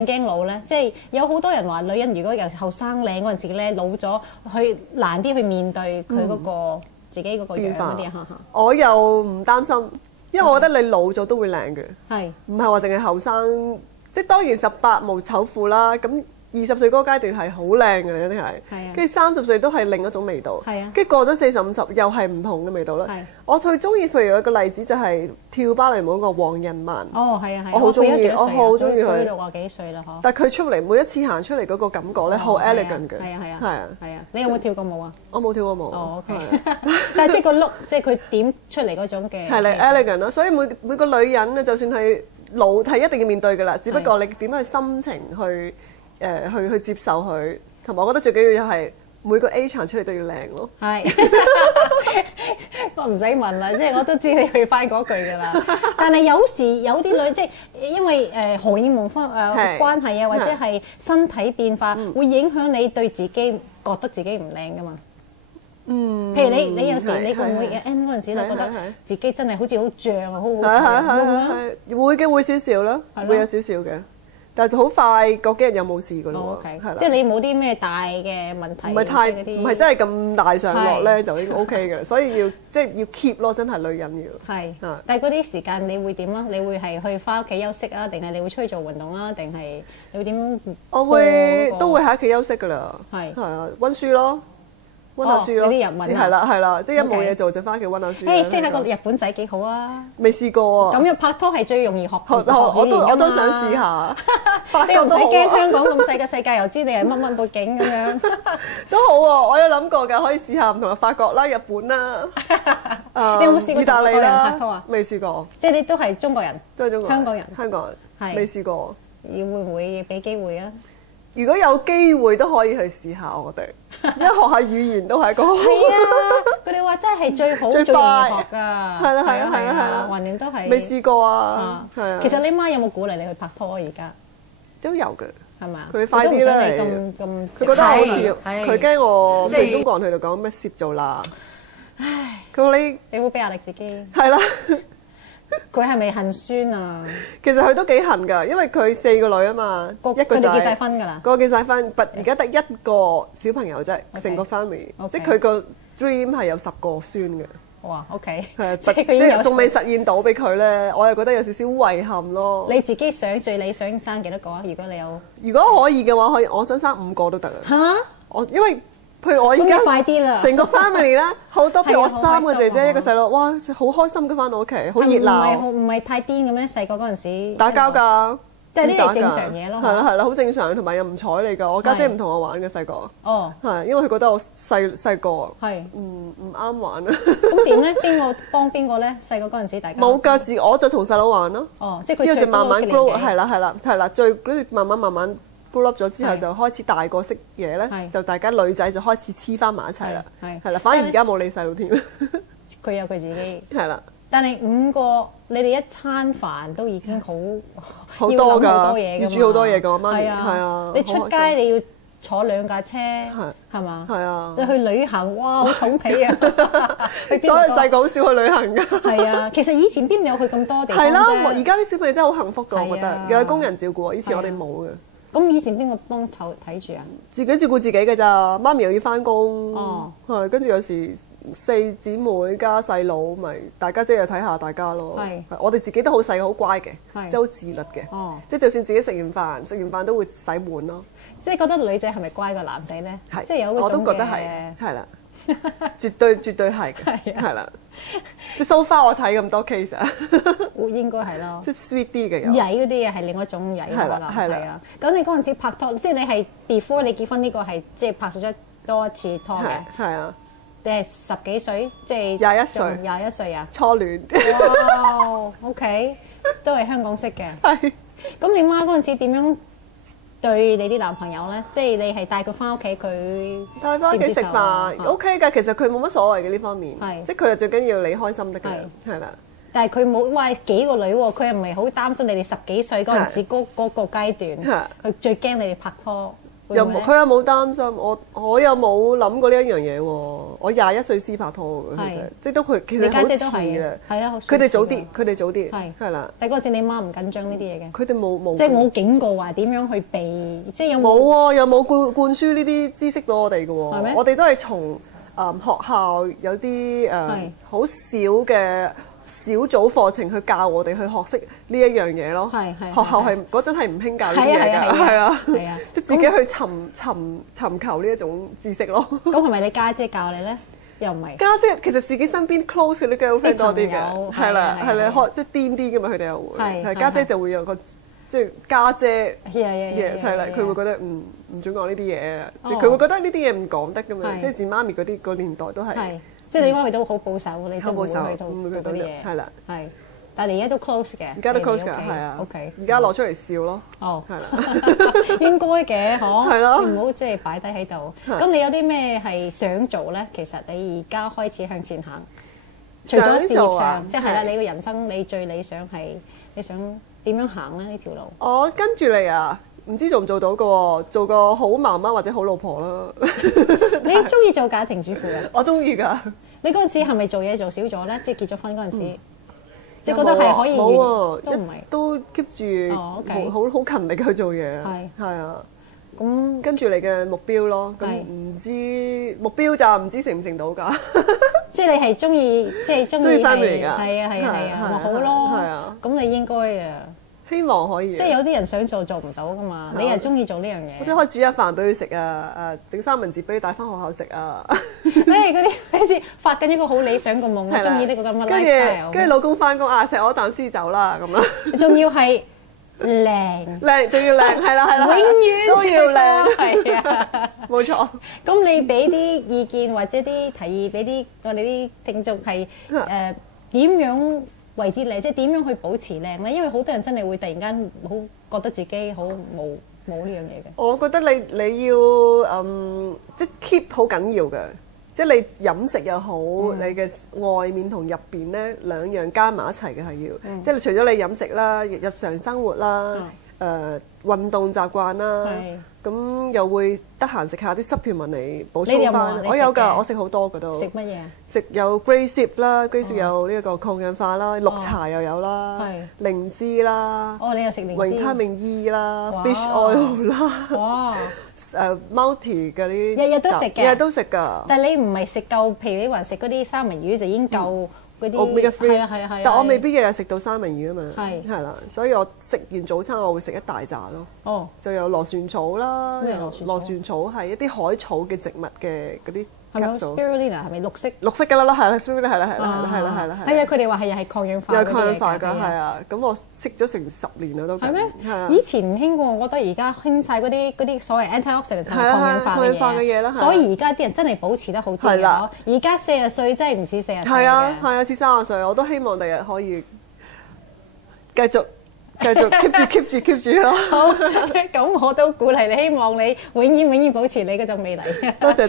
驚老咧？即係有好多人話，女人如果由後生靚嗰陣時咧，老咗去難啲去面對佢嗰個自己嗰個樣嗰啲啊。我又唔擔心，因為我覺得你老咗都會靚嘅，係唔係話淨係後生。即係當然18無醜婦啦，咁20歲嗰個階段係好靚嘅，一定係。係啊。跟住30歲都係另一種味道。係啊。跟住過咗40、50又係唔同嘅味道啦。係。我最中意，譬如有個例子就係跳芭蕾舞個黃仁曼。哦，係啊係。我好中意，我好中意佢。佢60幾歲啦，嗬。但係佢出嚟每一次行出嚟嗰個感覺咧，好 elegant 嘅。係啊係啊。係啊。係啊。你有冇跳過舞啊？我冇跳過舞。哦，OK。但係即係個 look，即係佢點出嚟嗰種嘅。係你 elegant 咯，所以每個女人咧，就算係老係一定要面對㗎啦，只不過你點樣去心情去接受佢，同埋我覺得最緊要係每個 age 行出嚟都要靚咯。係，我唔使問啦，即係我都知你去翻嗰句㗎啦。但係有時有啲女即係因為荷爾蒙關係啊，或者係身體變化，會影響你對自己覺得自己唔靚㗎嘛。譬如你有時你會唔會 M 嗰陣時，你覺得自己真係好似好脹啊，好長會嘅，會少少啦，會有少少嘅，但係就好快嗰幾日又冇事㗎咯喎。係啦，即係你冇啲咩大嘅問題，唔係真係咁大上落咧，就已經 OK 嘅。所以即係要 keep 咯，真係女人要。係。但係嗰啲時間你會點啊？你會係去翻屋企休息啊，定係你會出去做運動啊，定係你會點？我都會喺屋企休息㗎啦。係啊，溫書咯。溫下書咯，啲日文係啦，即係一冇嘢做就翻屋企溫下書。識下個日本仔幾好啊！未試過啊！咁樣拍拖係最容易學語言㗎嘛。我都想試下。你又唔使驚香港咁細嘅世界，又知你係乜乜背景咁樣。都好喎，我有諗過㗎，可以試下唔同嘅法國啦、日本啦。你有冇試過意大利啦？拍拖啊？未試過。即係你都係中國人，都係中國人。香港人係未試過。會唔會俾機會啊？如果有機會都可以去試下，我覺得，因為學下語言都係一個好。係啊，佢哋話真係最好最容易學㗎。係啦，橫掂都係。未試過啊，係啊。其實你媽有冇鼓勵你去拍拖啊？而家都有嘅，係嘛？佢哋快啲啦，咁佢覺得好似佢驚我即係中國人喺度講咩攝做啦。唉，佢話你會俾壓力自己。係啦。佢係咪恨孫啊？其實佢都幾恨㗎，因為佢4個女啊嘛，一個仔結晒婚㗎啦。個結晒婚，而家得1個小朋友啫，成個 family，即係佢個 dream 係有10個孫嘅。哇 ，OK，係即係仲未實現到俾佢咧，我又覺得有少少遺憾咯。你自己最理想生幾多個啊？如果你有，如果可以嘅話，我想生5個都得啊。嚇！因為譬如我而家快啲啦，成個 family 啦，好多譬如我3個姐姐1個細佬，哇，好開心嘅翻到屋企，好熱鬧。唔係太癲嘅咩？細個嗰陣時打交㗎，即係呢啲正常嘢咯。係啦，好正常，同埋又唔睬你㗎。我家姐唔同我玩嘅細個。哦。係，因為佢覺得我細個。係。唔啱玩啊。咁點咧？邊個幫邊個咧？細個嗰陣時大家。冇㗎，我就同細佬玩咯。哦，即係佢。之後就慢慢 grow，係啦，最跟住慢慢。grow up 咗之後就開始大個識嘢咧，就大家女仔就開始黐翻埋一齊啦，係啦，反而而家冇理細佬添。佢有佢自己。係啦。但係5個，你哋一餐飯都已經好多㗎，要煮好多嘢㗎，我媽咪。係啊。你出街你要坐2架車，係嘛？係啊。你去旅行，哇，好重皮啊！所以細個好少去旅行㗎。係啊，其實以前邊有去咁多地方啫？係啦，而家啲小朋友真係好幸福㗎，我覺得有工人照顧。以前我哋冇嘅。咁以前邊個幫手睇住啊？自己照顧自己嘅咋，媽咪又要翻工，係跟住有時4姊妹加細佬，咪大家即係睇下大家咯。係，我哋自己都好細好乖嘅，即係好自律嘅。哦，即係就算自己食完飯都會洗碗咯。即係覺得女仔係咪乖過男仔咧？係，即係有嗰種嘅。我都覺得係啦，絕對係嘅，係啦。即係 so far 我睇咁多 case 啊，應該係咯，即係 sweet 啲嘅，曳嗰啲嘢係另一種曳可能係啊。咁你嗰陣時拍拖，即係你係 before 你結婚呢個係即係拍咗多一次拖嘅，係啊。你係10幾歲，即係21歲啊？初戀。哇 ，OK， 都係香港識嘅。係。咁你媽嗰陣時點樣對你啲男朋友咧？即係你係帶佢翻屋企，佢帶翻屋企食飯 OK 㗎。其實佢冇乜所謂嘅呢方面，即係佢最緊要你開心得㗎，係啦。但係佢冇話幾個女喎，佢又唔係好擔心你哋10幾歲嗰陣時嗰個階段，佢最驚你哋拍拖會又佢又冇擔心，我又冇諗過呢一樣嘢喎。我21歲先拍拖嘅，其實即係都佢其實好似嘅，係啊，佢哋早啲，係啦。但嗰陣你媽唔緊張呢啲嘢嘅？佢哋冇，即係冇警告話點樣去避，即係有冇喎，又冇灌輸呢啲知識俾我哋嘅喎。係咩？我哋都係從學校有啲好少嘅小組課程去教我哋去學識呢一樣嘢咯。學校係嗰陣係唔興教呢啲嘢㗎，係啊，即係自己去尋求呢一種知識咯。咁係咪你家姐教你咧？又唔係？家姐其實自己身邊 close 嘅啲 girlfriend 多啲嘅，係啦，即係癲啲㗎嘛，佢哋又會係家姐就會有個即係家姐係啦，佢會覺得唔準講呢啲嘢，佢會覺得呢啲嘢唔講得㗎嘛，即係自媽咪嗰啲個年代都係。即係你媽咪都好保守，你就唔會去到嗰啲嘢。係啦，係。但係你而家都 close 嘅。而家都 close 㗎，係啊。OK。而家攞出嚟笑咯。哦，係啦。應該嘅，嗬。係咯。你唔好即係擺低喺度。咁你有啲咩係想做咧？其實你而家開始向前行。除咗事業上，即係啦，你個人生你最理想係你想點樣行咧？呢條路。我跟住你啊！唔知做唔做到嘅喎，做個好媽媽或者好老婆啦。你中意做家庭主婦嘅？我中意㗎。你嗰陣時係咪做嘢做少咗咧？即係結咗婚嗰陣時，即係覺得係可以冇喎，都唔係都 keep 住好勤力去做嘢。係啊。咁跟住你嘅目標咯。咁唔知目標就唔知成唔成到㗎。即係你係中意，即係中意翻嚟㗎。係啊，咪好咯。係啊。咁你應該啊。希望可以。即係有啲人想做唔到㗎嘛，你係中意做呢樣嘢。或者可以煮一飯俾佢食啊，整三文治俾佢帶翻學校食啊。你係嗰啲好似發緊一個好理想嘅夢，我中意呢個咁嘅 lifestyle。跟住老公翻工錫我啖先走啦咁啦。仲要係靚，仲要靚，係啦，永遠都要靚，係啊，冇錯。咁你俾啲意見或者啲提議俾啲我哋啲聽眾係點樣為之靚，即係點樣去保持靚咧？因為好多人真係會突然間好覺得自己好冇呢樣嘢嘅。我覺得你要即係 keep 好緊要嘅，即係你飲食又好，你嘅外面同入邊咧兩樣加埋一齊嘅係要，即係除咗你飲食啦、日常生活啦、運動習慣啦。咁又會得閒食下啲supplement嚟補充翻。我有㗎，我食好多㗎都。食乜嘢？食有 Grape 啦，Grape 有呢一個抗氧化啦，綠茶又有啦，靈芝啦。哦，你又食靈芝。維他命 E 啦 ，Fish Oil 啦。哇！Multi 嗰啲。日日都食嘅。日日都食㗎。但係你唔係食夠，譬如你話食嗰啲三文魚就已經夠。Omega 3，係，但我未必日日食到三文魚啊嘛，係啦，所以我食完早餐我會食一大扎咯。哦，就有螺旋草啦，螺旋草係一啲海草嘅植物嘅嗰啲。係咪 Spirulina 係咪綠色？綠色㗎啦，係啦 Spirulina 係啦。係啊，佢哋話係抗氧化。有抗氧化㗎，係啊。咁我識咗成10年啦都。係咩？係啊。以前唔興喎，我覺得而家興晒嗰啲所謂 antioxidant 就係抗氧化嘅嘢啦。所以而家啲人真係保持得好啲嘅。係啦。而家40歲真係唔止40歲嘅。係啊，似30歲，我都希望第日可以繼續 keep 住咯。好，咁我都鼓勵你，希望你永遠保持你嗰種美麗。多謝。